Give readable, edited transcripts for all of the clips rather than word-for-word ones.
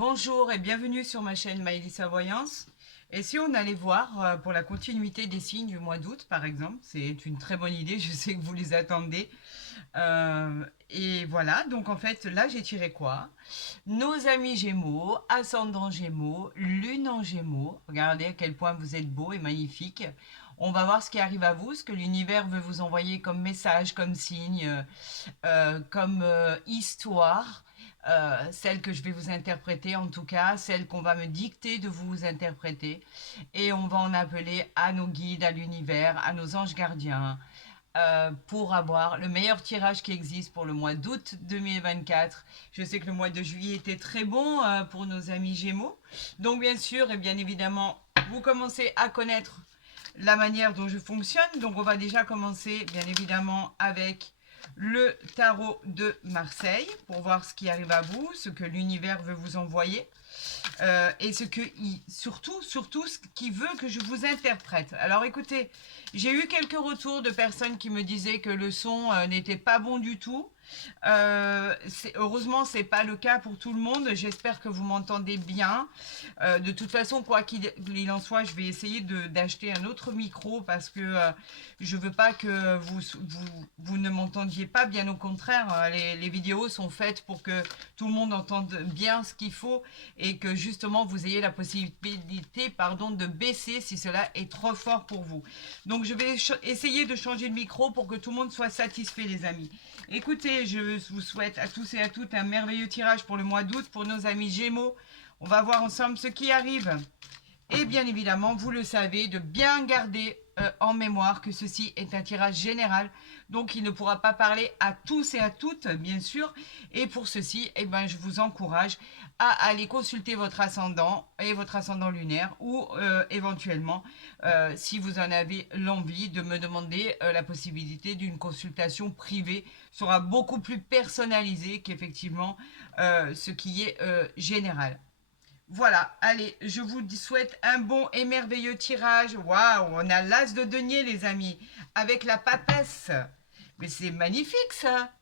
Bonjour et bienvenue sur ma chaîne Maëlys Voyance. Et si on allait voir pour la continuité des signes du mois d'août, par exemple, c'est une très bonne idée, je sais que vous les attendez. Et voilà, donc en fait, là j'ai tiré quoi? Nos amis Gémeaux, ascendant Gémeaux, lune en Gémeaux. Regardez à quel point vous êtes beau et magnifique. On va voir ce qui arrive à vous, ce que l'univers veut vous envoyer comme message, comme signe, comme histoire. Celle que je vais vous interpréter, en tout cas, celle qu'on va me dicter de vous interpréter. Et on va en appeler à nos guides, à l'univers, à nos anges gardiens, pour avoir le meilleur tirage qui existe pour le mois d'août 2024. Je sais que le mois de juillet était très bon pour nos amis Gémeaux. Donc bien sûr et bien évidemment, vous commencez à connaître la manière dont je fonctionne. Donc on va déjà commencer bien évidemment avec le tarot de Marseille pour voir ce qui arrive à vous, ce que l'univers veut vous envoyer. Et surtout ce qui veut que je vous interprète. Alors écoutez, j'ai eu quelques retours de personnes qui me disaient que le son n'était pas bon du tout. Heureusement, c'est pas le cas pour tout le monde. J'espère que vous m'entendez bien. De toute façon, quoi qu'il en soit, je vais essayer d'acheter un autre micro parce que je veux pas que vous ne m'entendiez pas. Bien au contraire, les vidéos sont faites pour que tout le monde entende bien ce qu'il faut et que justement vous ayez la possibilité, pardon, de baisser si cela est trop fort pour vous. Donc je vais essayer de changer de micro pour que tout le monde soit satisfait, les amis. Écoutez, je vous souhaite à tous et à toutes un merveilleux tirage pour le mois d'août pour nos amis Gémeaux. On va voir ensemble ce qui arrive. Et bien évidemment, vous le savez, de bien garder en mémoire que ceci est un tirage général. Donc, il ne pourra pas parler à tous et à toutes, bien sûr. Et pour ceci, eh ben, je vous encourage à aller consulter votre ascendant et votre ascendant lunaire ou éventuellement, si vous en avez l'envie, de me demander la possibilité d'une consultation privée. Sera beaucoup plus personnalisé qu'effectivement ce qui est général. Voilà, allez, je vous souhaite un bon et merveilleux tirage. Waouh, on a l'as de denier, les amis, avec la papesse. Mais c'est magnifique, ça.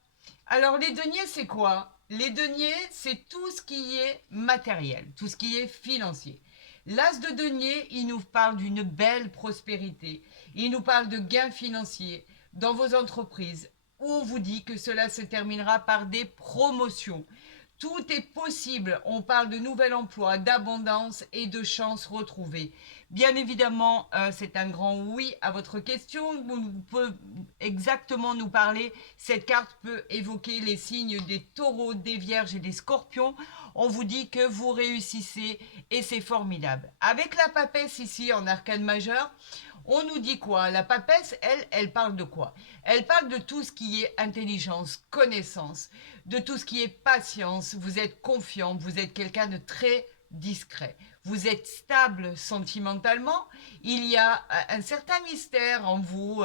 Alors, les deniers, c'est quoi? Les deniers, c'est tout ce qui est matériel, tout ce qui est financier. L'as de denier, il nous parle d'une belle prospérité. Il nous parle de gains financiers dans vos entreprises, où on vous dit que cela se terminera par des promotions. Tout est possible. On parle de nouvel emploi, d'abondance et de chances retrouvées. Bien évidemment, c'est un grand oui à votre question. Vous pouvez exactement nous parler. Cette carte peut évoquer les signes des taureaux, des vierges et des scorpions. On vous dit que vous réussissez et c'est formidable. Avec la papesse ici en arcane majeur, on nous dit quoi? La papesse, elle parle de quoi? Elle parle de tout ce qui est intelligence, connaissance, de tout ce qui est patience. Vous êtes confiant, vous êtes quelqu'un de très discret. Vous êtes stable sentimentalement. Il y a un certain mystère en vous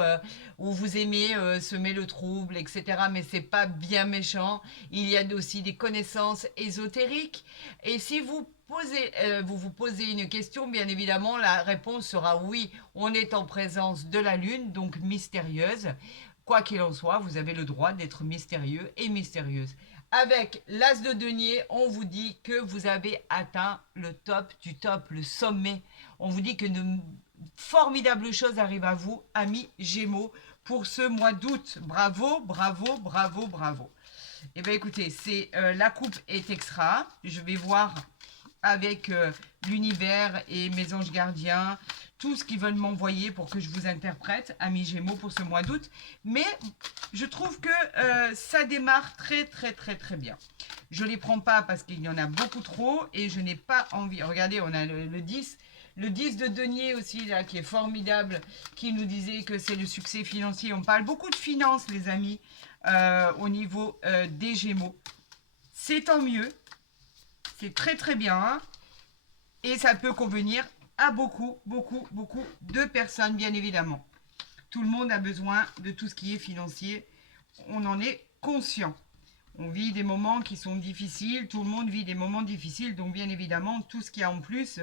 où vous aimez semer le trouble, etc. Mais c'est pas bien méchant. Il y a aussi des connaissances ésotériques. Et si vous posez une question, bien évidemment, la réponse sera oui. On est en présence de la Lune, donc mystérieuse. Quoi qu'il en soit, vous avez le droit d'être mystérieux et mystérieuse. Avec l'as de denier, on vous dit que vous avez atteint le top du top, le sommet. On vous dit que de formidables choses arrivent à vous, amis Gémeaux, pour ce mois d'août. Bravo, bravo, bravo, bravo. Eh bien écoutez, la coupe est extra. Je vais voir avec l'univers et mes anges gardiens, tout ce qu'ils veulent m'envoyer pour que je vous interprète, amis Gémeaux, pour ce mois d'août. Mais je trouve que ça démarre très, très, très, très bien. Je ne les prends pas parce qu'il y en a beaucoup trop et je n'ai pas envie. Regardez, on a le 10. Le 10 de denier aussi, là, qui est formidable, qui nous disait que c'est le succès financier. On parle beaucoup de finances, les amis, au niveau des Gémeaux. C'est tant mieux. C'est très très bien hein, et ça peut convenir à beaucoup, beaucoup, beaucoup de personnes, bien évidemment. Tout le monde a besoin de tout ce qui est financier. On en est conscient. On vit des moments qui sont difficiles. Tout le monde vit des moments difficiles. Donc, bien évidemment, tout ce qu'il y a en plus,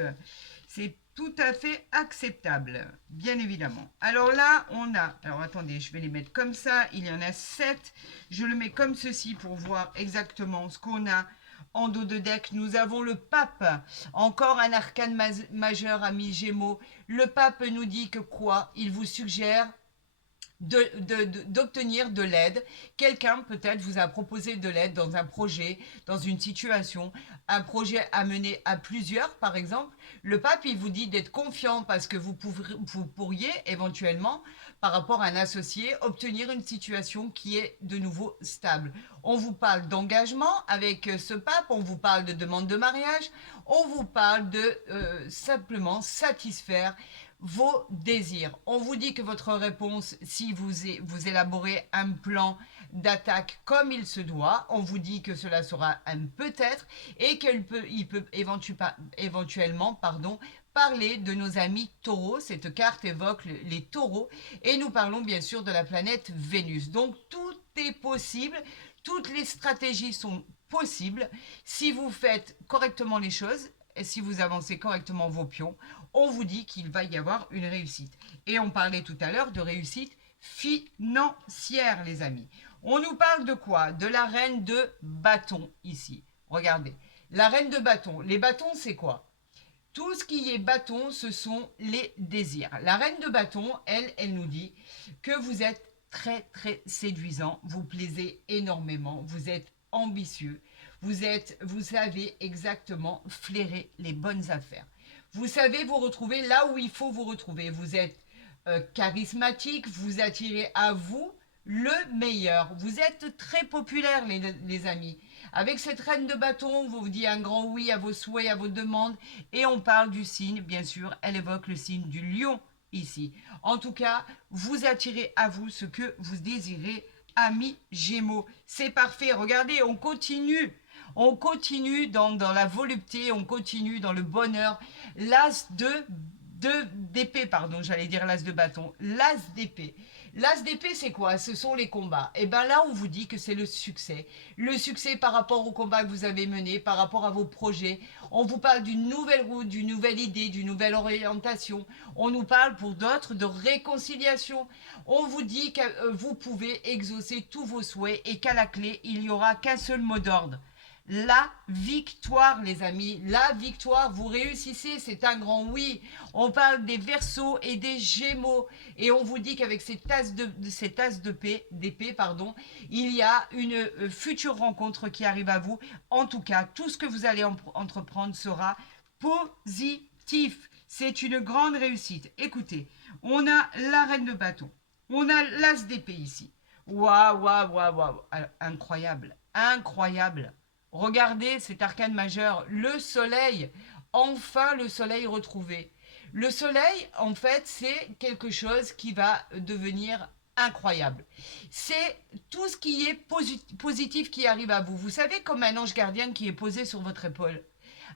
c'est tout à fait acceptable. Bien évidemment. Alors là, on a... Alors, attendez, je vais les mettre comme ça. Il y en a 7. Je le mets comme ceci pour voir exactement ce qu'on a En dos de deck, nous avons le pape. Encore un arcane majeur, amis Gémeaux. Le pape nous dit que quoi? Il vous suggère d'obtenir de l'aide. Quelqu'un peut-être vous a proposé de l'aide dans un projet, dans une situation, un projet à mener à plusieurs par exemple. Le pape il vous dit d'être confiant parce que vous pourriez éventuellement par rapport à un associé obtenir une situation qui est de nouveau stable. On vous parle d'engagement avec ce pape, on vous parle de demande de mariage, on vous parle de simplement satisfaire vos désirs. On vous dit que votre réponse, si vous élaborez un plan d'attaque comme il se doit, on vous dit que cela sera un peut-être et il peut éventuellement parler de nos amis taureaux. Cette carte évoque les taureaux et nous parlons bien sûr de la planète Vénus. Donc tout est possible, toutes les stratégies sont possibles si vous faites correctement les choses et si vous avancez correctement vos pions. On vous dit qu'il va y avoir une réussite. Et on parlait tout à l'heure de réussite financière, les amis. On nous parle de quoi? De la reine de bâton, ici. Regardez, la reine de bâton. Les bâtons, c'est quoi? Tout ce qui est bâton, ce sont les désirs. La reine de bâton, elle nous dit que vous êtes très, très séduisant. Vous plaisez énormément. Vous êtes ambitieux. Vous savez exactement flairer les bonnes affaires. Vous savez vous retrouver là où il faut vous retrouver. Vous êtes charismatique, vous attirez à vous le meilleur. Vous êtes très populaire, les amis. Avec cette reine de bâton, on vous dit un grand oui à vos souhaits, à vos demandes. Et on parle du signe, bien sûr, elle évoque le signe du lion ici. En tout cas, vous attirez à vous ce que vous désirez, amis Gémeaux. C'est parfait, regardez, on continue. On continue dans la volupté, on continue dans le bonheur. L'as d'épée, pardon, j'allais dire l'as de bâton. L'as d'épée. L'as d'épée, c'est quoi? Ce sont les combats. Et bien là, on vous dit que c'est le succès. Le succès par rapport au combat que vous avez mené, par rapport à vos projets. On vous parle d'une nouvelle route, d'une nouvelle idée, d'une nouvelle orientation. On nous parle pour d'autres de réconciliation. On vous dit que vous pouvez exaucer tous vos souhaits et qu'à la clé, il n'y aura qu'un seul mot d'ordre. La victoire, les amis, la victoire, vous réussissez, c'est un grand oui. On parle des Verseaux et des Gémeaux et on vous dit qu'avec ces tasses d'épée, il y a une future rencontre qui arrive à vous. En tout cas, tout ce que vous allez entreprendre sera positif. C'est une grande réussite. Écoutez, on a la reine de bâton, on a l'as d'épée ici. Waouh, waouh, waouh, waouh, incroyable, incroyable. Regardez cet arcane majeur, le soleil, enfin le soleil retrouvé. Le soleil, en fait, c'est quelque chose qui va devenir incroyable. C'est tout ce qui est positif qui arrive à vous. Vous savez, comme un ange gardien qui est posé sur votre épaule.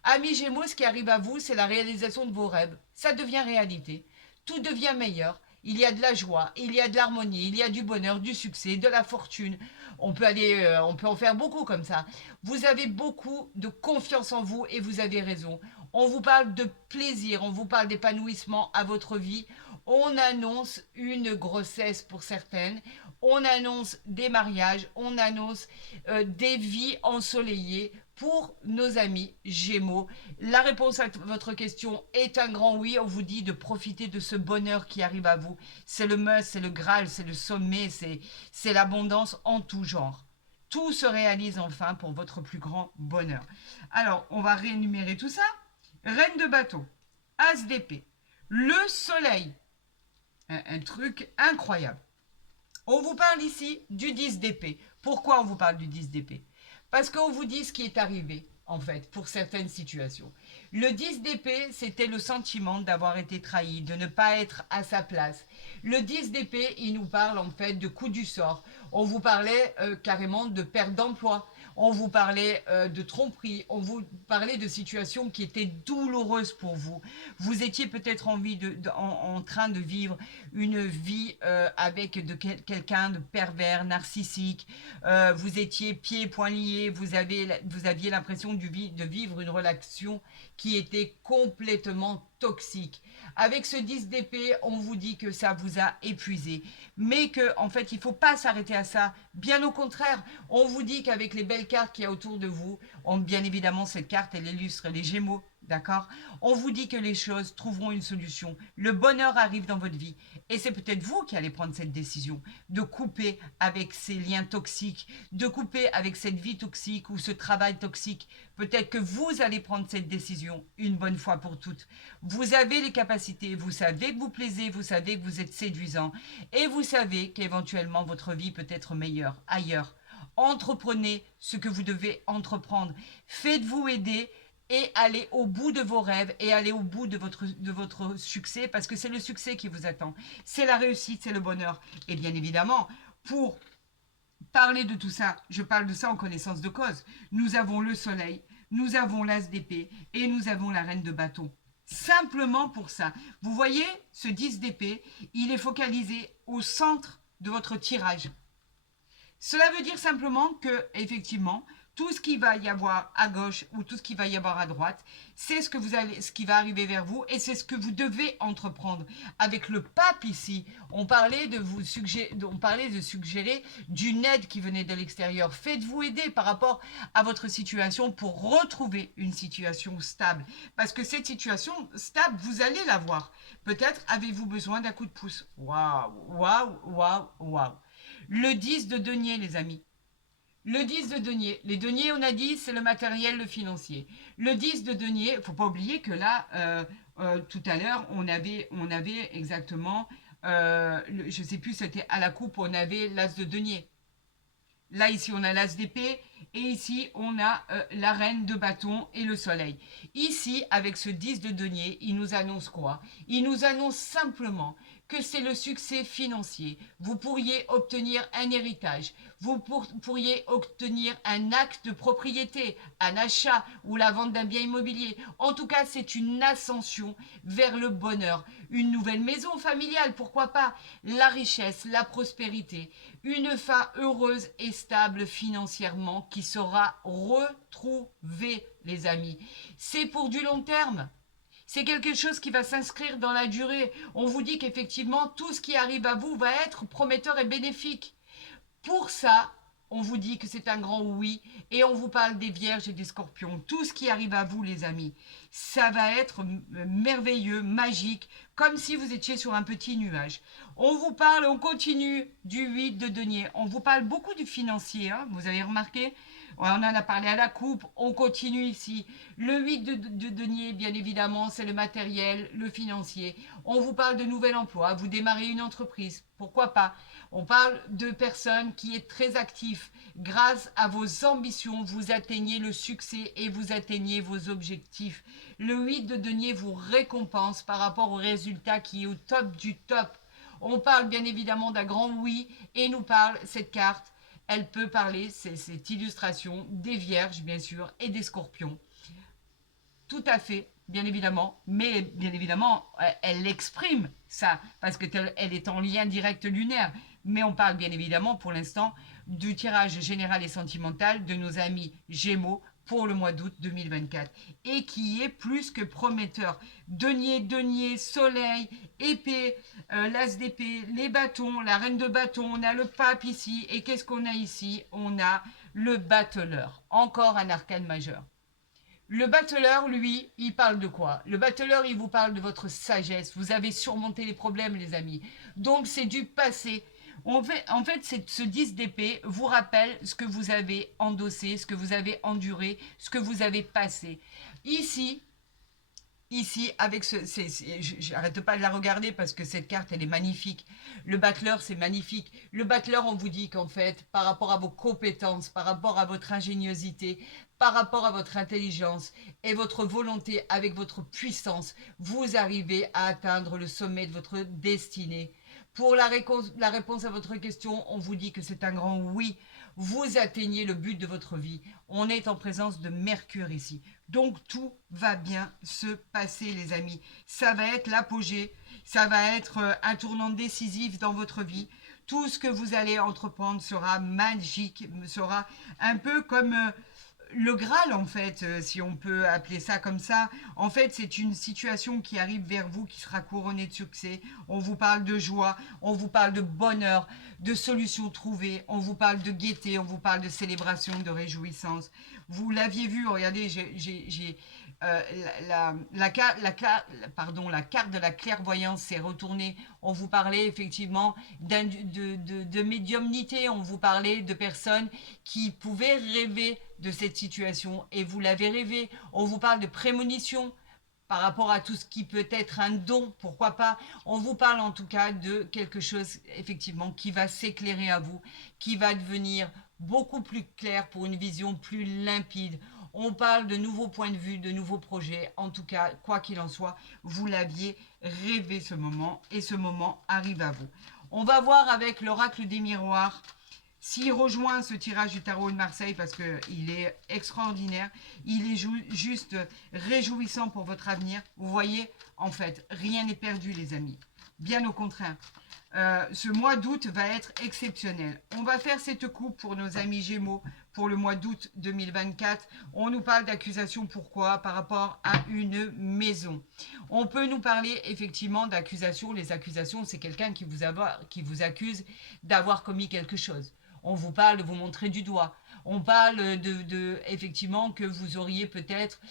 Amis Gémeaux, ce qui arrive à vous, c'est la réalisation de vos rêves. Ça devient réalité. Tout devient meilleur. Il y a de la joie, il y a de l'harmonie, il y a du bonheur, du succès, de la fortune. On peut en faire beaucoup comme ça. Vous avez beaucoup de confiance en vous et vous avez raison. On vous parle de plaisir, on vous parle d'épanouissement à votre vie. On annonce une grossesse pour certaines. On annonce des mariages, on annonce des vies ensoleillées pour nos amis Gémeaux. La réponse à votre question est un grand oui. On vous dit de profiter de ce bonheur qui arrive à vous. C'est le must, c'est le Graal, c'est le sommet, c'est l'abondance en tout genre. Tout se réalise enfin pour votre plus grand bonheur. Alors, on va réénumérer tout ça. Reine de bateau, as d'épée, le soleil, un truc incroyable. On vous parle ici du 10 d'épée. Pourquoi on vous parle du 10 d'épée? Parce qu'on vous dit ce qui est arrivé, en fait, pour certaines situations. Le 10 d'épée, c'était le sentiment d'avoir été trahi, de ne pas être à sa place. Le 10 d'épée, il nous parle en fait de coup du sort. On vous parlait carrément de perte d'emploi. On vous parlait de tromperie, on vous parlait de situations qui étaient douloureuses pour vous. Vous étiez peut-être en train de vivre une vie avec quelqu'un de pervers, narcissique. Vous étiez pieds et poings liés, vous aviez l'impression de vivre une relation qui était complètement toxique. Avec ce 10 d'épée, on vous dit que ça vous a épuisé. Mais que, en fait, il ne faut pas s'arrêter à ça. Bien au contraire, on vous dit qu'avec les belles cartes qu'il y a autour de vous, bien évidemment, cette carte, elle illustre les Gémeaux, d'accord? On vous dit que les choses trouveront une solution. Le bonheur arrive dans votre vie. Et c'est peut-être vous qui allez prendre cette décision de couper avec ces liens toxiques, de couper avec cette vie toxique ou ce travail toxique. Peut-être que vous allez prendre cette décision une bonne fois pour toutes. Vous avez les capacités, vous savez que vous plaisez, vous savez que vous êtes séduisant et vous savez qu'éventuellement votre vie peut être meilleure ailleurs. Entreprenez ce que vous devez entreprendre. Faites-vous aider et allez au bout de vos rêves et allez au bout de votre succès parce que c'est le succès qui vous attend. C'est la réussite, c'est le bonheur. Et bien évidemment, pour parler de tout ça, je parle de ça en connaissance de cause. Nous avons le soleil, nous avons l'as d'épée et nous avons la reine de bâton. Simplement pour ça. Vous voyez, ce 10 d'épée, il est focalisé au centre de votre tirage. Cela veut dire simplement que, effectivement, tout ce qu'il va y avoir à gauche ou tout ce qu'il va y avoir à droite, c'est ce qui va arriver vers vous et c'est ce que vous devez entreprendre. Avec le pape ici, on parlait de suggérer d'une aide qui venait de l'extérieur. Faites-vous aider par rapport à votre situation pour retrouver une situation stable. Parce que cette situation stable, vous allez l'avoir. Peut-être avez-vous besoin d'un coup de pouce. Waouh, waouh, waouh, waouh. Le 10 de denier, les amis. Le 10 de denier. Les deniers, on a dit, c'est le matériel, le financier. Le 10 de denier, il ne faut pas oublier que là, tout à l'heure, on avait exactement, je ne sais plus, c'était à la coupe, on avait l'as de denier. Là, ici, on a l'as d'épée et ici, on a la reine de bâton et le soleil. Ici, avec ce 10 de denier, il nous annonce quoi? Il nous annonce simplement que c'est le succès financier. Vous pourriez obtenir un héritage, vous pourriez obtenir un acte de propriété, un achat ou la vente d'un bien immobilier. En tout cas, c'est une ascension vers le bonheur. Une nouvelle maison familiale, pourquoi pas? La richesse, la prospérité. Une fin heureuse et stable financièrement qui sera retrouvée, les amis. C'est pour du long terme. C'est quelque chose qui va s'inscrire dans la durée. On vous dit qu'effectivement, tout ce qui arrive à vous va être prometteur et bénéfique. Pour ça, on vous dit que c'est un grand oui et on vous parle des vierges et des scorpions. Tout ce qui arrive à vous, les amis, ça va être merveilleux, magique, comme si vous étiez sur un petit nuage. On vous parle, on continue du 8 de denier. On vous parle beaucoup du financier, hein, vous avez remarqué? On en a parlé à la coupe, on continue ici. Le 8 de denier, bien évidemment, c'est le matériel, le financier. On vous parle de nouvel emploi, vous démarrez une entreprise, pourquoi pas? On parle de personnes qui est très actifs. Grâce à vos ambitions, vous atteignez le succès et vous atteignez vos objectifs. Le 8 de denier vous récompense par rapport au résultat qui est au top du top. On parle bien évidemment d'un grand oui et nous parle cette carte. Elle peut parler, c'est cette illustration, des vierges bien sûr et des scorpions. Tout à fait, bien évidemment, mais bien évidemment, elle exprime ça, parce qu'elle est en lien direct lunaire. Mais on parle bien évidemment pour l'instant du tirage général et sentimental de nos amis Gémeaux pour le mois d'août 2024 et qui est plus que prometteur. Denier, soleil, épée, l'as d'épée, les bâtons, la reine de bâton, on a le pape ici et qu'est-ce qu'on a ici? On a le battleur, encore un arcane majeur. Le battleur, lui, il parle de quoi? Le battleur, il vous parle de votre sagesse. Vous avez surmonté les problèmes, les amis. Donc, c'est du passé. En fait, ce 10 d'épée vous rappelle ce que vous avez endossé, ce que vous avez enduré, ce que vous avez passé. Ici, avec j'arrête pas de la regarder parce que cette carte, elle est magnifique. Le battleur, c'est magnifique. Le battleur, on vous dit qu'en fait, par rapport à vos compétences, par rapport à votre ingéniosité, par rapport à votre intelligence et votre volonté avec votre puissance, vous arrivez à atteindre le sommet de votre destinée. Pour la réponse à votre question, on vous dit que c'est un grand oui. Vous atteignez le but de votre vie. On est en présence de Mercure ici. Donc tout va bien se passer, les amis. Ça va être l'apogée. Ça va être un tournant décisif dans votre vie. Tout ce que vous allez entreprendre sera magique, sera un peu comme le Graal, en fait, si on peut appeler ça comme ça. En fait, c'est une situation qui arrive vers vous, qui sera couronnée de succès. On vous parle de joie, on vous parle de bonheur, de solutions trouvées, on vous parle de gaieté, on vous parle de célébration, de réjouissance. Vous l'aviez vu, regardez, j'ai la carte de la clairvoyance s'est retournée. On vous parlait effectivement de médiumnité, on vous parlait de personnes qui pouvaient rêver de cette situation et vous l'avez rêvé. On vous parle de prémonition par rapport à tout ce qui peut être un don, pourquoi pas. On vous parle en tout cas de quelque chose effectivement qui va s'éclairer à vous, qui va devenir beaucoup plus clair pour une vision plus limpide. On parle de nouveaux points de vue, de nouveaux projets. En tout cas, quoi qu'il en soit, vous l'aviez rêvé ce moment et ce moment arrive à vous. On va voir avec l'oracle des miroirs s'il rejoint ce tirage du tarot de Marseille parce qu'il est extraordinaire, il est juste réjouissant pour votre avenir. Vous voyez, en fait, rien n'est perdu les amis. Bien au contraire. Ce mois d'août va être exceptionnel. On va faire cette coupe pour nos amis Gémeaux pour le mois d'août 2024. On nous parle d'accusation, pourquoi? Par rapport à une maison. On peut nous parler effectivement d'accusations. Les accusations, c'est quelqu'un qui vous accuse d'avoir commis quelque chose. On vous parle de vous montrer du doigt. On parle effectivement que vous auriez peut-être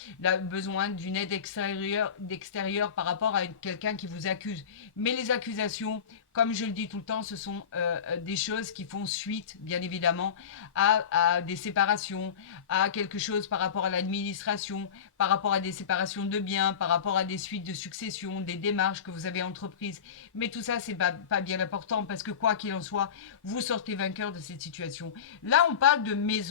besoin d'une aide d'extérieur par rapport à quelqu'un qui vous accuse. Mais les accusations, comme je le dis tout le temps, ce sont des choses qui font suite, bien évidemment, à des séparations, à quelque chose par rapport à l'administration, par rapport à des séparations de biens, par rapport à des suites de succession, des démarches que vous avez entreprises. Mais tout ça, c'est pas bien important parce que quoi qu'il en soit, vous sortez vainqueur de cette situation. Là, on parle de maison.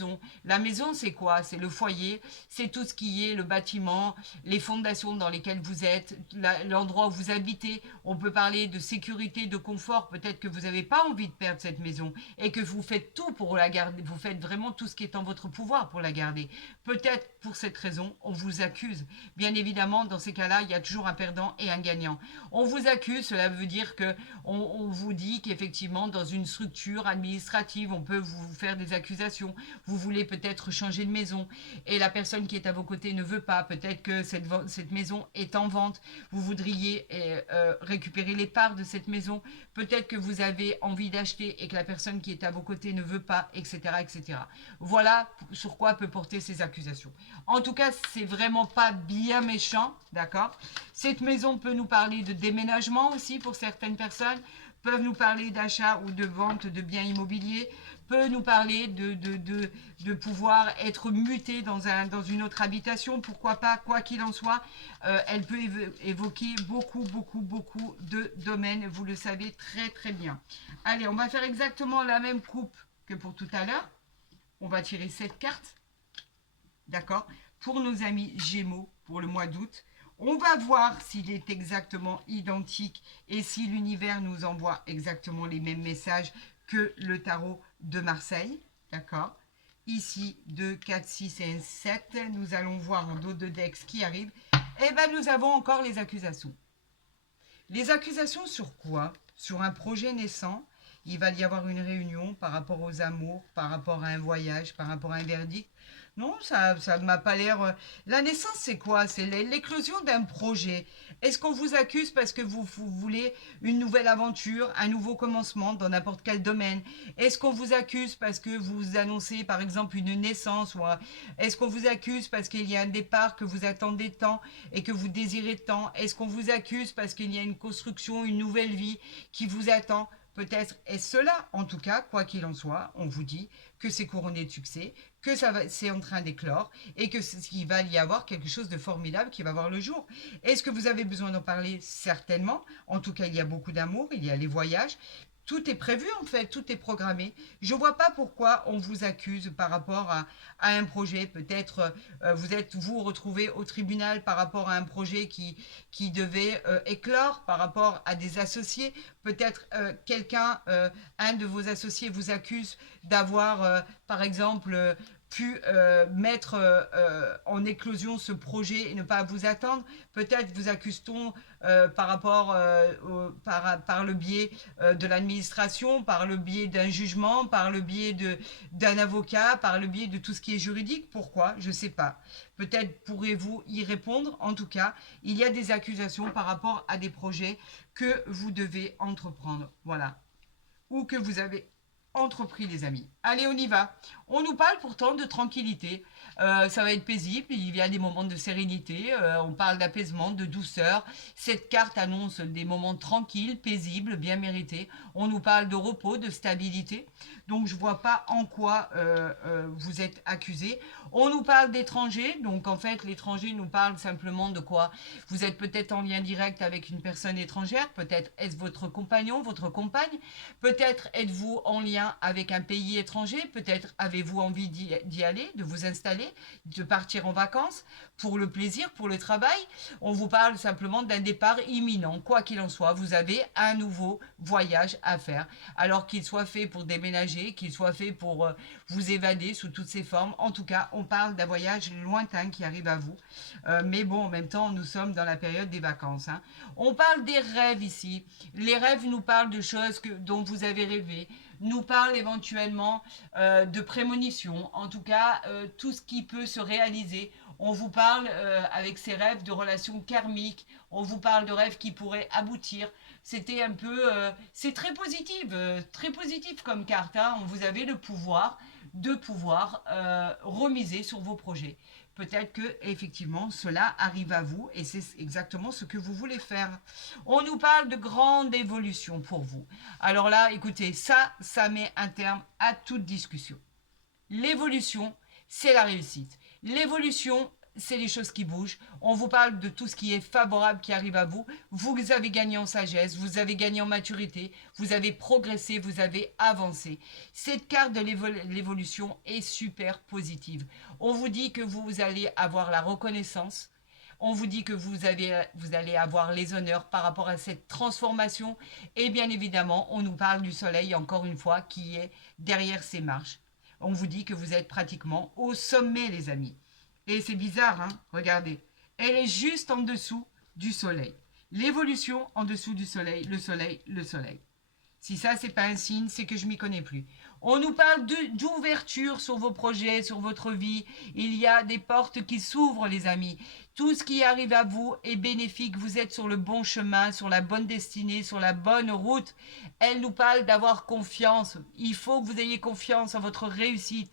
La maison, c'est quoi? C'est le foyer, c'est tout ce qui est le bâtiment, les fondations dans lesquelles vous êtes, l'endroit où vous habitez. On peut parler de sécurité, de confort. Peut-être que vous n'avez pas envie de perdre cette maison et que vous faites tout pour la garder. Vous faites vraiment tout ce qui est en votre pouvoir pour la garder. Peut-être pour cette raison, on vous accuse. Bien évidemment, dans ces cas-là, il y a toujours un perdant et un gagnant. On vous accuse, cela veut dire que on vous dit qu'effectivement, dans une structure administrative, on peut vous faire des accusations. Vous voulez peut-être changer de maison et la personne qui est à vos côtés ne veut pas. Peut-être que cette maison est en vente. Vous voudriez récupérer les parts de cette maison. Peut-être que vous avez envie d'acheter et que la personne qui est à vos côtés ne veut pas, etc., etc. Voilà sur quoi peut porter ces accusations. En tout cas, c'est vraiment pas bien méchant, d'accord? Cette maison peut nous parler de déménagement aussi pour certaines personnes, peuvent nous parler d'achat ou de vente de biens immobiliers, peut nous parler de pouvoir être muté dans une autre habitation, pourquoi pas, quoi qu'il en soit. Elle peut évoquer beaucoup de domaines, vous le savez très très bien. Allez, on va faire exactement la même coupe que pour tout à l'heure. On va tirer cette carte, d'accord, pour nos amis Gémeaux pour le mois d'août. On va voir s'il est exactement identique et si l'univers nous envoie exactement les mêmes messages que le tarot de Marseille. D'accord? Ici, 2, 4, 6 et 7. Nous allons voir en dos de Dex qui arrive. Et bien, nous avons encore les accusations. Les accusations sur quoi? Sur un projet naissant. Il va y avoir une réunion par rapport aux amours, par rapport à un voyage, par rapport à un verdict. Non, ça ne m'a pas l'air... La naissance, c'est quoi? C'est l'éclosion d'un projet. Est-ce qu'on vous accuse parce que vous voulez une nouvelle aventure, un nouveau commencement dans n'importe quel domaine? Est-ce qu'on vous accuse parce que vous annoncez, par exemple, une naissance? Est-ce qu'on vous accuse parce qu'il y a un départ que vous attendez tant et que vous désirez tant? Est-ce qu'on vous accuse parce qu'il y a une construction, une nouvelle vie qui vous attend? Peut-être est-ce cela, en tout cas, quoi qu'il en soit, on vous dit que c'est couronné de succès, que c'est en train d'éclore et qu'il va y avoir quelque chose de formidable qui va voir le jour. Est-ce que vous avez besoin d'en parler? Certainement. En tout cas, il y a beaucoup d'amour, il y a les voyages. Tout est prévu en fait, tout est programmé. Je ne vois pas pourquoi on vous accuse par rapport à un projet. Peut-être vous retrouvez au tribunal par rapport à un projet qui devait éclore, par rapport à des associés. Peut-être un de vos associés vous accuse d'avoir, par exemple, pu mettre en éclosion ce projet et ne pas vous attendre. Peut-être vous accuse-t-on par rapport par le biais de l'administration, par le biais d'un jugement, par le biais d'un avocat, par le biais de tout ce qui est juridique. Pourquoi? Je ne sais pas. Peut-être pourrez-vous y répondre. En tout cas, il y a des accusations par rapport à des projets que vous devez entreprendre. Voilà. Ou que vous avez entrepris, les amis. Allez, on y va. On nous parle pourtant de tranquillité. Ça va être paisible, il y a des moments de sérénité, on parle d'apaisement, de douceur. Cette carte annonce des moments tranquilles, paisibles, bien mérités. On nous parle de repos, de stabilité. Donc je ne vois pas en quoi vous êtes accusé. On nous parle d'étrangers. Donc en fait, l'étranger nous parle simplement de quoi? Vous êtes peut-être en lien direct avec une personne étrangère. Peut-être est-ce votre compagnon, votre compagne. Peut-être êtes-vous en lien avec un pays étranger. Peut-être avez-vous envie d'y aller, de vous installer, de partir en vacances pour le plaisir, pour le travail. On vous parle simplement d'un départ imminent. Quoi qu'il en soit, vous avez un nouveau voyage à faire. Alors qu'il soit fait pour déménager, qu'il soit fait pour vous évader sous toutes ses formes. En tout cas, on parle d'un voyage lointain qui arrive à vous. Mais bon, en même temps, nous sommes dans la période des vacances. Hein. On parle des rêves ici. Les rêves nous parlent de choses dont vous avez rêvé, nous parle éventuellement de prémonition, en tout cas tout ce qui peut se réaliser. On vous parle avec ces rêves de relations karmiques, on vous parle de rêves qui pourraient aboutir. C'était un peu, c'est très positif comme carte. Hein. Vous avez le pouvoir de pouvoir remiser sur vos projets. Peut-être que effectivement cela arrive à vous et c'est exactement ce que vous voulez faire. On nous parle de grande évolution pour vous. Alors là, écoutez, ça met un terme à toute discussion. L'évolution, c'est la réussite. L'évolution, c'est les choses qui bougent. On vous parle de tout ce qui est favorable qui arrive à vous. Vous avez gagné en sagesse, vous avez gagné en maturité, vous avez progressé, vous avez avancé. Cette carte de l'évolution est super positive. On vous dit que vous allez avoir la reconnaissance. On vous dit que vous allez avoir les honneurs par rapport à cette transformation. Et bien évidemment, on nous parle du soleil, encore une fois, qui est derrière ces marches. On vous dit que vous êtes pratiquement au sommet, les amis. Et c'est bizarre, hein? Regardez. Elle est juste en dessous du soleil. L'évolution en dessous du soleil, le soleil, le soleil. Si ça, c'est pas un signe, c'est que je m'y connais plus. On nous parle d'ouverture sur vos projets, sur votre vie. Il y a des portes qui s'ouvrent, les amis. Tout ce qui arrive à vous est bénéfique. Vous êtes sur le bon chemin, sur la bonne destinée, sur la bonne route. Elle nous parle d'avoir confiance. Il faut que vous ayez confiance en votre réussite,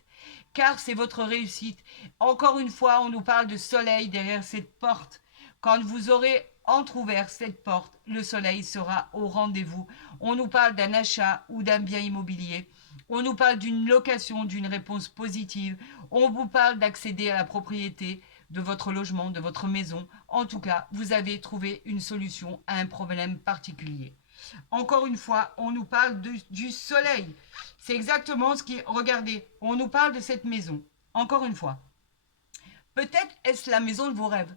car c'est votre réussite. Encore une fois, on nous parle de soleil derrière cette porte. Quand vous aurez entrouvert cette porte, le soleil sera au rendez-vous. On nous parle d'un achat ou d'un bien immobilier. On nous parle d'une location, d'une réponse positive. On vous parle d'accéder à la propriété de votre logement, de votre maison. En tout cas, vous avez trouvé une solution à un problème particulier. Encore une fois, on nous parle du soleil. C'est exactement ce qui... Regardez, on nous parle de cette maison. Encore une fois. Peut-être est-ce la maison de vos rêves.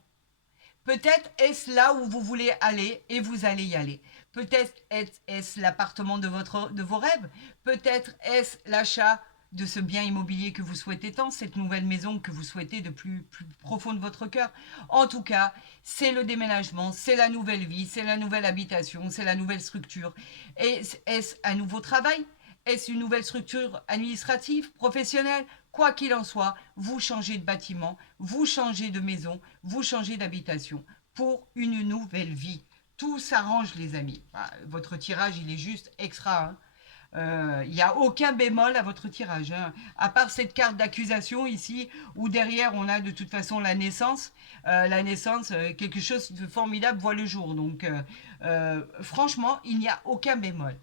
Peut-être est-ce là où vous voulez aller et vous allez y aller. Peut-être est-ce l'appartement de vos rêves. Peut-être est-ce l'achat de ce bien immobilier que vous souhaitez tant, cette nouvelle maison que vous souhaitez de plus profond de votre cœur. En tout cas, c'est le déménagement, c'est la nouvelle vie, c'est la nouvelle habitation, c'est la nouvelle structure. Et est-ce un nouveau travail? Est-ce une nouvelle structure administrative, professionnelle? Quoi qu'il en soit, vous changez de bâtiment, vous changez de maison, vous changez d'habitation pour une nouvelle vie. Tout s'arrange, les amis. Votre tirage, il est juste extra. Hein. Il n'y a aucun bémol à votre tirage. Hein. À part cette carte d'accusation ici, où derrière on a de toute façon la naissance. Quelque chose de formidable voit le jour. Donc, franchement, il n'y a aucun bémol.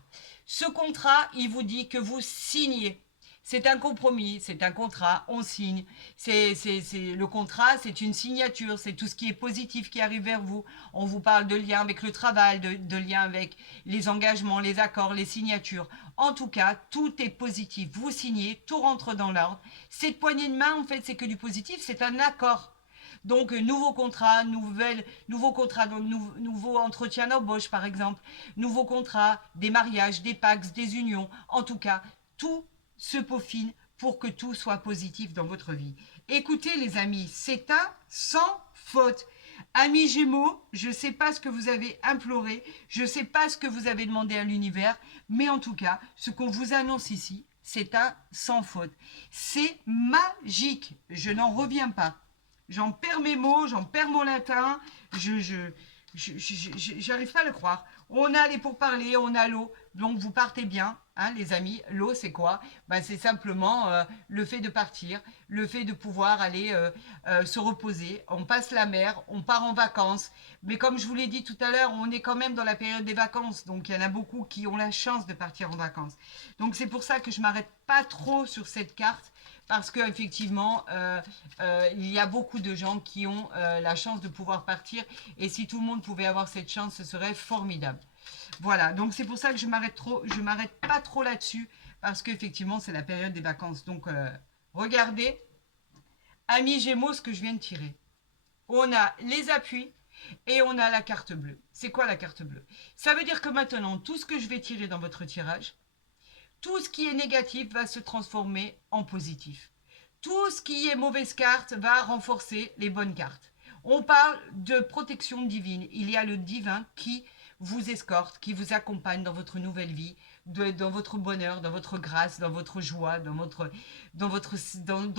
Ce contrat, il vous dit que vous signez. C'est un compromis, c'est un contrat, on signe. Le contrat, c'est une signature, c'est tout ce qui est positif qui arrive vers vous. On vous parle de lien avec le travail, de lien avec les engagements, les accords, les signatures. En tout cas, tout est positif. Vous signez, tout rentre dans l'ordre. Cette poignée de main, en fait, c'est que du positif, c'est un accord. Donc, nouveau contrat, nouveau entretien d'embauche, par exemple. Nouveau contrat, des mariages, des pactes, des unions. En tout cas, tout se peaufine pour que tout soit positif dans votre vie. Écoutez les amis, c'est un sans faute. Amis Gémeaux, je ne sais pas ce que vous avez imploré, je ne sais pas ce que vous avez demandé à l'univers, mais en tout cas, ce qu'on vous annonce ici, c'est un sans faute. C'est magique, je n'en reviens pas. J'en perds mes mots, j'en perds mon latin, j'arrive pas à le croire. On a les pourparlers, on a l'eau, donc vous partez bien, hein, les amis. L'eau, c'est quoi? Ben, c'est simplement le fait de partir, le fait de pouvoir aller se reposer. On passe la mer, on part en vacances. Mais comme je vous l'ai dit tout à l'heure, on est quand même dans la période des vacances, donc il y en a beaucoup qui ont la chance de partir en vacances. Donc c'est pour ça que je m'arrête pas trop sur cette carte parce qu'effectivement, il y a beaucoup de gens qui ont la chance de pouvoir partir. Et si tout le monde pouvait avoir cette chance, ce serait formidable. Voilà, donc c'est pour ça que je m'arrête pas trop là-dessus, parce qu'effectivement, c'est la période des vacances. Donc, regardez, amis Gémeaux, ce que je viens de tirer. On a les appuis et on a la carte bleue. C'est quoi la carte bleue? Ça veut dire que maintenant, tout ce que je vais tirer dans votre tirage, tout ce qui est négatif va se transformer en positif. Tout ce qui est mauvaise carte va renforcer les bonnes cartes. On parle de protection divine. Il y a le divin qui vous escorte, qui vous accompagne dans votre nouvelle vie, dans votre bonheur, dans votre grâce, dans votre joie, dans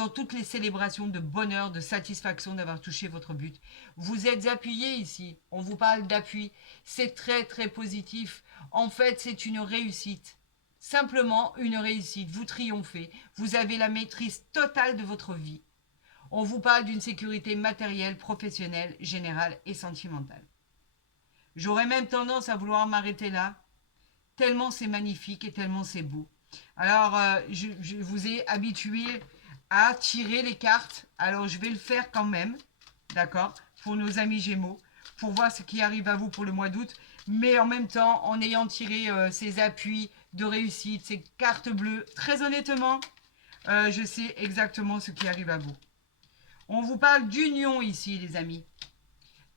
toutes les célébrations de bonheur, de satisfaction d'avoir touché votre but. Vous êtes appuyé ici. On vous parle d'appui. C'est très très positif. En fait, c'est une réussite. Simplement une réussite. Vous triomphez. Vous avez la maîtrise totale de votre vie. On vous parle d'une sécurité matérielle, professionnelle, générale et sentimentale. J'aurais même tendance à vouloir m'arrêter là, tellement c'est magnifique et tellement c'est beau. Alors, je vous ai habitué à tirer les cartes, alors je vais le faire quand même, d'accord, pour nos amis Gémeaux, pour voir ce qui arrive à vous pour le mois d'août, mais en même temps, en ayant tiré ces appuis de réussite, ces cartes bleues, très honnêtement, je sais exactement ce qui arrive à vous. On vous parle d'union ici, les amis.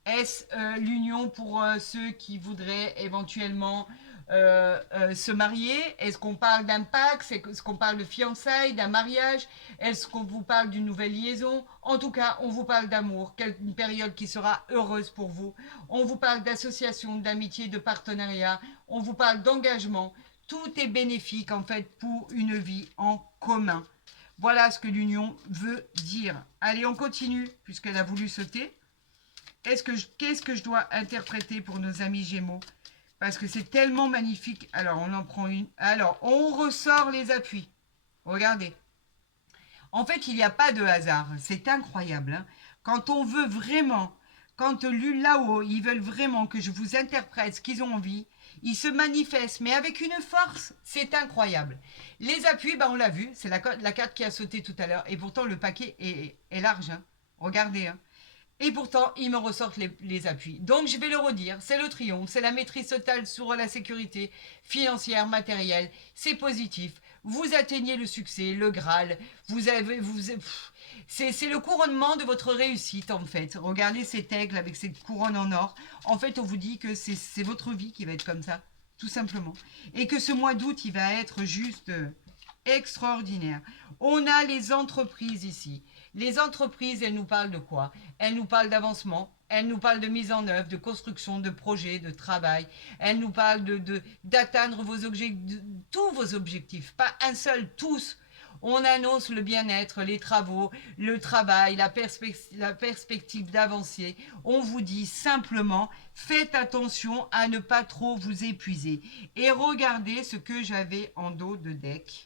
Est-ce l'union pour ceux qui voudraient éventuellement se marier? Est-ce qu'on parle d'un pacte? Est-ce qu'on parle de fiançailles, d'un mariage? Est-ce qu'on vous parle d'une nouvelle liaison? En tout cas, on vous parle d'amour, une période qui sera heureuse pour vous. On vous parle d'association, d'amitié, de partenariat. On vous parle d'engagement. Tout est bénéfique en fait pour une vie en commun. Voilà ce que l'union veut dire. Allez, on continue puisqu'elle a voulu sauter. Qu'est-ce que je dois interpréter pour nos amis Gémeaux? Parce que c'est tellement magnifique. Alors, on en prend une. Alors, on ressort les appuis. Regardez. En fait, il n'y a pas de hasard. C'est incroyable. Hein. Quand on veut vraiment, quand là-haut, ils veulent vraiment que je vous interprète ce qu'ils ont envie, ils se manifestent, mais avec une force. C'est incroyable. Les appuis, on l'a vu. C'est la carte qui a sauté tout à l'heure. Et pourtant, le paquet est large. Hein. Regardez. Hein. Et pourtant, ils me ressortent les appuis. Donc, je vais le redire, c'est le triomphe, c'est la maîtrise totale sur la sécurité financière, matérielle, c'est positif. Vous atteignez le succès, le Graal, c'est le couronnement de votre réussite, en fait. Regardez cet aigle avec cette couronne en or. En fait, on vous dit que c'est votre vie qui va être comme ça, tout simplement. Et que ce mois d'août, il va être juste extraordinaire. On a les entreprises ici. Les entreprises, elles nous parlent de quoi? Elles nous parlent d'avancement, elles nous parlent de mise en œuvre, de construction, de projet, de travail. Elles nous parlent d'atteindre tous vos objectifs, pas un seul, tous. On annonce le bien-être, les travaux, le travail, la perspective d'avancer. On vous dit simplement, faites attention à ne pas trop vous épuiser. Et regardez ce que j'avais en dos de deck.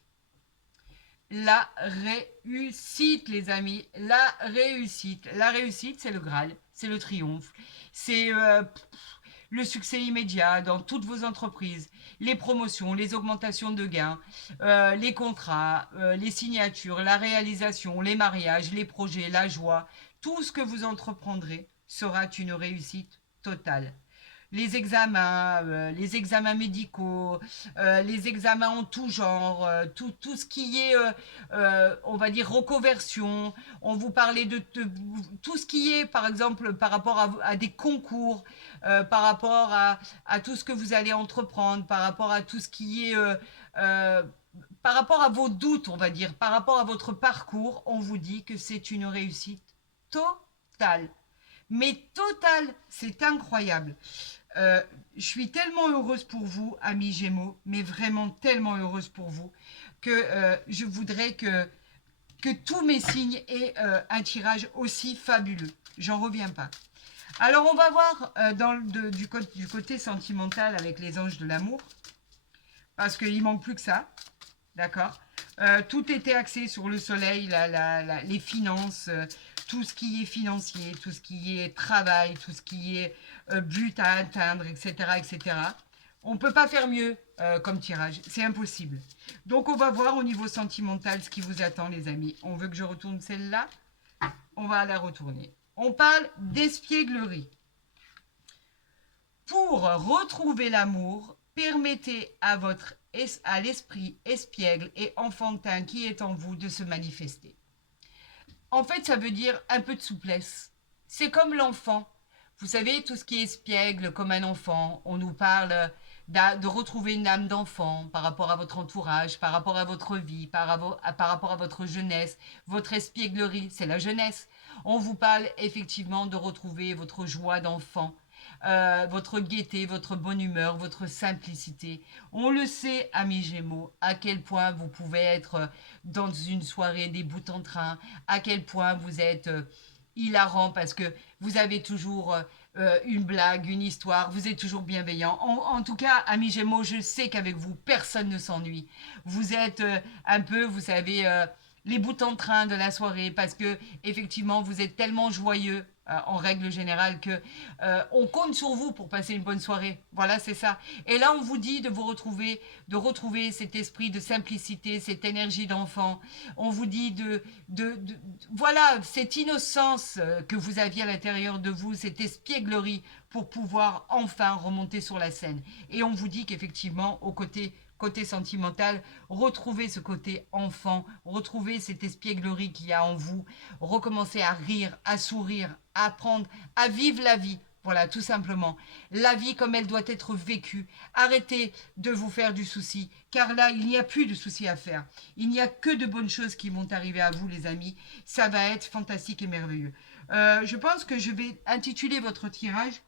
La réussite, les amis, la réussite. La réussite, c'est le Graal, c'est le triomphe, c'est le succès immédiat dans toutes vos entreprises, les promotions, les augmentations de gains, les contrats, les signatures, la réalisation, les mariages, les projets, la joie. Tout ce que vous entreprendrez sera une réussite totale. Les examens médicaux, les examens en tout genre, tout ce qui est, on va dire, reconversion. On vous parlait de tout ce qui est, par exemple, par rapport à des concours, par rapport à tout ce que vous allez entreprendre, par rapport à tout ce qui est par rapport à vos doutes, on va dire, par rapport à votre parcours, on vous dit que c'est une réussite totale. Mais totale, c'est incroyable. Je suis tellement heureuse pour vous, amis Gémeaux, mais vraiment tellement heureuse pour vous, que je voudrais que tous mes signes aient un tirage aussi fabuleux. J'en reviens pas. Alors, on va voir du côté sentimental avec les anges de l'amour, parce qu'il manque plus que ça. D'accord. Tout était axé sur le soleil, les finances, tout ce qui est financier, tout ce qui est travail, tout ce qui est but à atteindre, etc. etc. On ne peut pas faire mieux comme tirage, c'est impossible. Donc on va voir au niveau sentimental ce qui vous attend, les amis. On veut que je retourne celle-là, on va la retourner. On parle d'espièglerie. Pour retrouver l'amour, permettez à l'esprit espiègle et enfantin qui est en vous de se manifester. En fait, ça veut dire un peu de souplesse. C'est comme l'enfant. Vous savez, tout ce qui est espiègle comme un enfant, on nous parle de retrouver une âme d'enfant par rapport à votre entourage, par rapport à votre vie, par rapport à votre jeunesse. Votre espièglerie, c'est la jeunesse. On vous parle effectivement de retrouver votre joie d'enfant, votre gaieté, votre bonne humeur, votre simplicité. On le sait, amis Gémeaux, à quel point vous pouvez être dans une soirée des bouts en train, à quel point vous êtes hilarant parce que vous avez toujours une blague, une histoire, vous êtes toujours bienveillant. En tout cas, amis Gémeaux, je sais qu'avec vous, personne ne s'ennuie. Vous êtes un peu, vous savez, les bouts en train de la soirée parce que effectivement, vous êtes tellement joyeux en règle générale que on compte sur vous pour passer une bonne soirée. Voilà, c'est ça. Et là, on vous dit de retrouver cet esprit de simplicité, cette énergie d'enfant. On vous dit voilà, cette innocence que vous aviez à l'intérieur de vous, cette espièglerie pour pouvoir enfin remonter sur la scène. Et on vous dit qu'effectivement, côté sentimental, retrouvez ce côté enfant, retrouvez cette espièglerie qu'il y a en vous, recommencez à rire, à sourire, à apprendre, à vivre la vie. Voilà, tout simplement. La vie comme elle doit être vécue. Arrêtez de vous faire du souci, car là, il n'y a plus de soucis à faire. Il n'y a que de bonnes choses qui vont arriver à vous, les amis. Ça va être fantastique et merveilleux. Je pense que je vais intituler votre tirage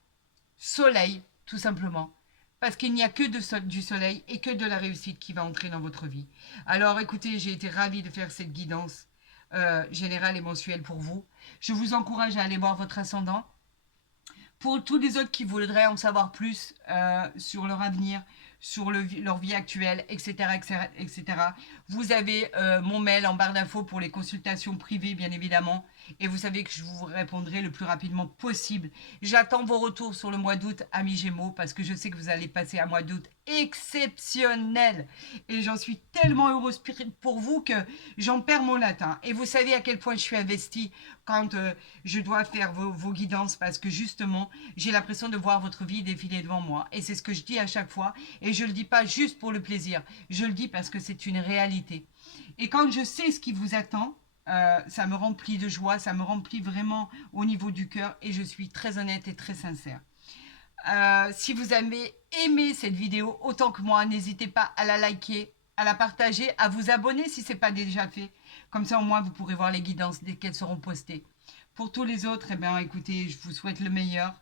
Soleil, tout simplement. Parce qu'il n'y a que du soleil et que de la réussite qui va entrer dans votre vie. Alors écoutez, j'ai été ravie de faire cette guidance générale et mensuelle pour vous. Je vous encourage à aller voir votre ascendant. Pour tous les autres qui voudraient en savoir plus sur leur avenir, sur leur vie actuelle, etc., etc., etc., vous avez mon mail en barre d'infos pour les consultations privées, bien évidemment. Et vous savez que je vous répondrai le plus rapidement possible. J'attends vos retours sur le mois d'août, amis Gémeaux, parce que je sais que vous allez passer un mois d'août exceptionnel. Et j'en suis tellement heureuse pour vous que j'en perds mon latin. Et vous savez à quel point je suis investie quand je dois faire vos guidances, parce que justement, j'ai l'impression de voir votre vie défiler devant moi. Et c'est ce que je dis à chaque fois. Et je ne le dis pas juste pour le plaisir. Je le dis parce que c'est une réalité. Et quand je sais ce qui vous attend, ça me remplit de joie, ça me remplit vraiment au niveau du cœur et je suis très honnête et très sincère. Si vous avez aimé cette vidéo autant que moi, n'hésitez pas à la liker, à la partager, à vous abonner si ce n'est pas déjà fait. Comme ça, au moins, vous pourrez voir les guidances dès qu'elles seront postées. Pour tous les autres, eh bien, écoutez, je vous souhaite le meilleur.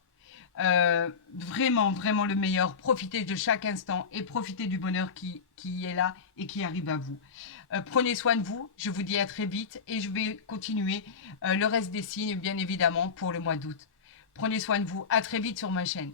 Vraiment, vraiment le meilleur. Profitez de chaque instant et profitez du bonheur qui est là et qui arrive à vous. Prenez soin de vous. Je vous dis à très vite et je vais continuer le reste des signes, bien évidemment, pour le mois d'août. Prenez soin de vous. À très vite sur ma chaîne.